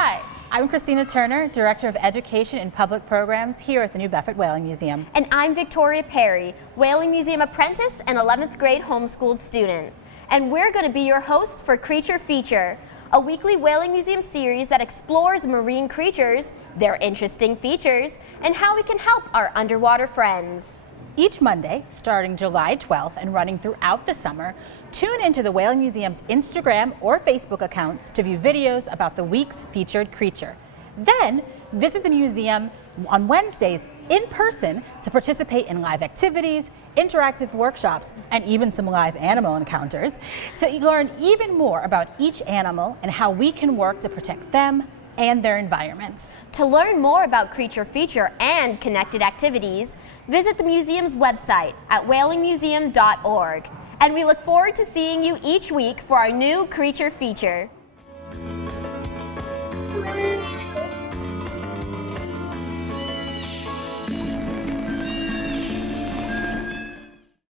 Hi, I'm Christina Turner, Director of Education and Public Programs here at the New Bedford Whaling Museum. And I'm Victoria Perry, Whaling Museum apprentice and 11th grade homeschooled student. And we're going to be your hosts for Creature Feature, a weekly Whaling Museum series that explores marine creatures, their interesting features, and how we can help our underwater friends. Each Monday, starting July 12th and running throughout the summer, tune into the Whaling Museum's Instagram or Facebook accounts to view videos about the week's featured creature. Then, visit the museum on Wednesdays in person to participate in live activities, interactive workshops, and even some live animal encounters to learn even more about each animal and how we can work to protect them and their environments. To learn more about Creature Feature and connected activities, visit the museum's website at whalingmuseum.org. And we look forward to seeing you each week for our new Creature Feature.